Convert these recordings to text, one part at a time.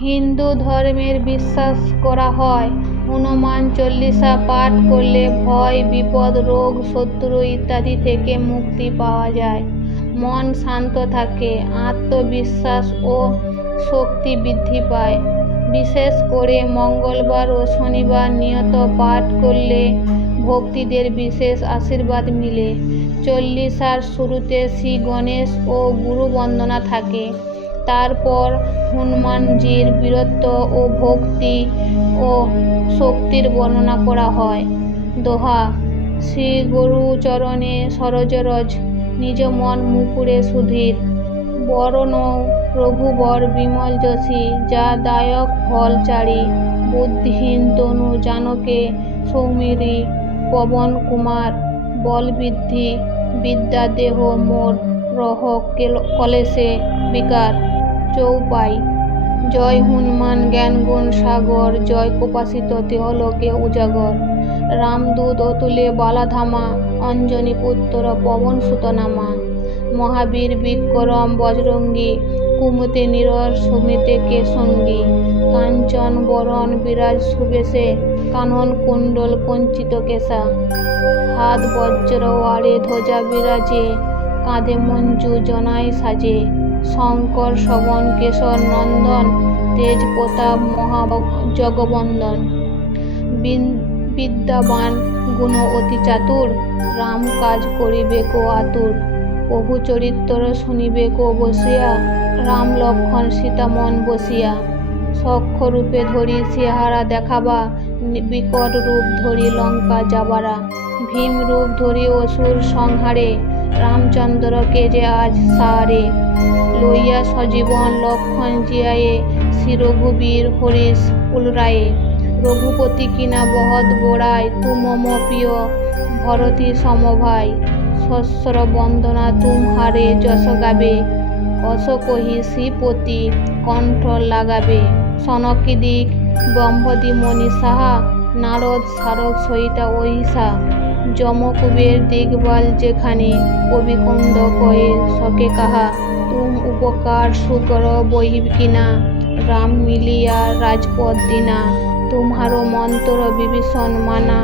হিন্দু ধর্মের বিশ্বাস করা হয়। হনুমান চল্লিশা পাঠ করলে ভয়, বিপদ, রোগ, শত্রু ইত্যাদি থেকে মুক্তি পাওয়া যায়। মন শান্ত থাকে, আত্মবিশ্বাস ও শক্তি বৃদ্ধি পায়। বিশেষ করে মঙ্গলবার ও শনিবার নিয়ত পাঠ করলে ভক্তিদের বিশেষ আশীর্বাদ মিলে। চল্লিশার শুরুতে শ্রী গণেশ ও গুরু বন্দনা থাকে। তারপর হনুমানজির বীরত্ব ও ভক্তি ও শক্তির বর্ণনা করা হয়। দোহা শ্রী গুরুচরণে সরজরজ, নিজ মন মুকুরে সুধীর। বরণ রঘুবর বিমল যশী, যা দায়ক ফল চারি বুদ্ধিহীন তনু জানকে সৌমিরি, পবন কুমার, বলবৃদ্ধি বিদ্যা দেহ মোর রহ কেল- কলেশে বিকার। চৌপাই। জয় হনুমান, জ্ঞান গুণ সাগর, জয় প্রকাশিত দেহলোকে উজাগর। রামদূত অতুলে বালাধামা, অঞ্জনী পুত্র পবন সুতনামা। মহাবীর বিক্রম বজরঙ্গী, কুমুতে নিরর সুমিতে কে সঙ্গী কাঞ্চন বরণ বিরাজ সুবেশে, কানন কুণ্ডল কঞ্চিত কেশা। হাত বজ্র ওয়ারে ধ্বজা বিরাজে কাঁধে মঞ্জু জনাই সাজে। শঙ্কর, শবন, কেশর, নন্দন তেজ প্রতাপ মহা জগবন্দন। বিন- বিদ্যাবান, গুণ অতি চাতুর, রাম কাজ করিবে কো আতুর। প্রভু চরিত্র শুনিবে কো বসিয়া, রাম লক্ষণ সীতামন বসিয়া। সক্ষ রূপে ধরি সিহারা দেখাবা বিকট রূপ ধরি লঙ্কা যাবারা ভীম রূপ ধরি অসুর সংহারে, রামচন্দ্রকে যে আজ সারে। লইয়া সজীবন লক্ষণ জিয়ায়ে শ্রী রঘুবীর হরিশ পুলরায়ে রঘুপতি কিনা বহদ গোড়ায় তু মম প্রিয় ভরতী সমভাই শস্যর বন্দনা তুম হারে যশ গাবে অস কহি শ্রীপতি কণ্ঠ লাগাবে। সনকিদিক ব্রহ্মদি মণি সাহা নারদ শারদ সহিতা অহিষা। যমকুবের দিগবাল যেখানে কবিকুন্দ কয়ে সকে কাহা, তুম উপকার সুকর বই কিনা? রাম মিলিয়া রাজপথ দিনা তুমহারো মন্ত্র বিভীষণ মানা,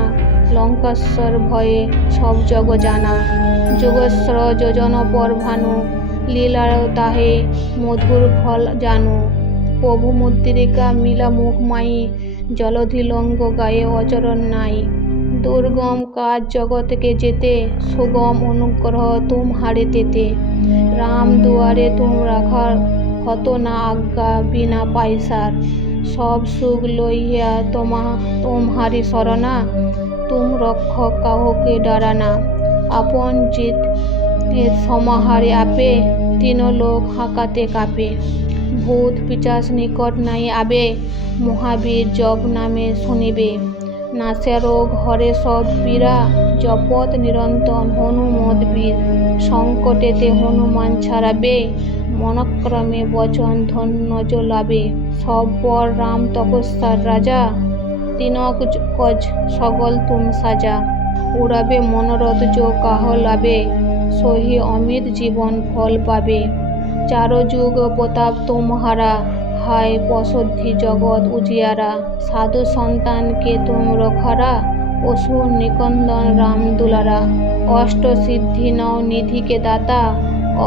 লঙ্কাশ্বর ভয়ে সব জগ জানা। যোগেশ্বর যোজন পর ভানু, লীলার তাহে মধুর ফল জানু। প্রভু মুদ্রিকা মিলা মুখ মাই জলধি লঙ্গ গায়ে অচরণ নাই। দুর্গম কাজ জগৎকে যেতে সুগম অনুগ্রহ তুম হারে তেতে। রাম দুয়ারে তুম রাখার হত না আজ্ঞা বিনা পাইসার। সব সুখ লইয়া তোমা তুম তোমারি শরণা, তুম রক্ষক কাহকে ডরানা। আপন জিত সমাহারে আপে, তিন লোক হাঁকাতে কাঁপে। ভূত পিচাস নিকট নাই আবে, মহাবীর জপ নামে শুনিবে। হরে সব পীড়া, জপত নিরন্তন হনুমত বীর। সংকটেতে হনুমান ছাড়াবে, মনক্রমে বচন ধন্য জলাবে সব পর রাম তপস্যার রাজা, তিনক কজ সকল তুম সাজা। উড়াবে মনোরথ যো কাহ লাবে সহি অমিত জীবন ফল পাবে। চারো যুগ প্রতাপ তোমাহারা হায় প্রসদ্ধি জগৎ উজিয়ারা। সাধু সন্তানকে তুম রখারা অসুর নিকন্দন রাম দুলারা। অষ্ট সিদ্ধি নও নিধিকে দাতা,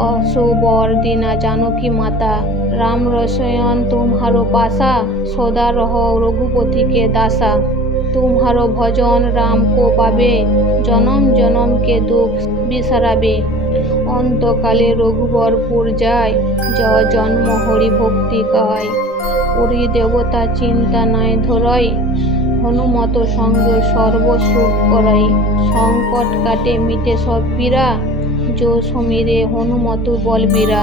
অসুবর দিনা জানকী মাতা। রাম রসয়ন তুমহারো পাশা, সদা রহ রঘুপতিকে দাসা। তুমহারো ভজন রাম কো পাবে, জনম জনমকে দুঃখ বিসরাবে অন্তকালে রঘুবরপুর যায় য জন্ম হরি ভক্তি গায় পুরী দেবতা চিন্তা নাই ধরই হনুমত সঙ্গে সর্বসুখ করই সংকট কাটে মিটে সব পীড়া যো সমীরে হনুমত বলবীরা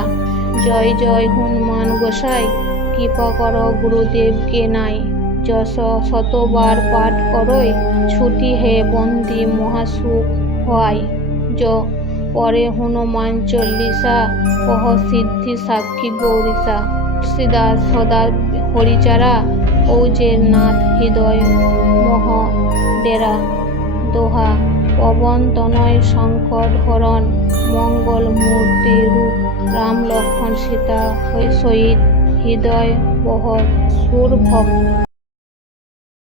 জয় জয় হনুমান গোসাই, কৃপা কর গুরুদেবকে নাই। যশ শতবার পাঠ করই ছুটি হে বন্দি মহাসুখ হয়। য পরে হনুমান চল্লিশা, কহ সিদ্ধি সাক্ষী গৌরীশা। সিদা সদা হরিচারা, ঔজের নাথ হৃদয় মহ ডেরা দোহা, পবন তনয় সংকট হরণ, মঙ্গল মূর্তি রূপ, রাম লক্ষণ সীতা সহিত হৃদয় বহর। সুর ভক্তি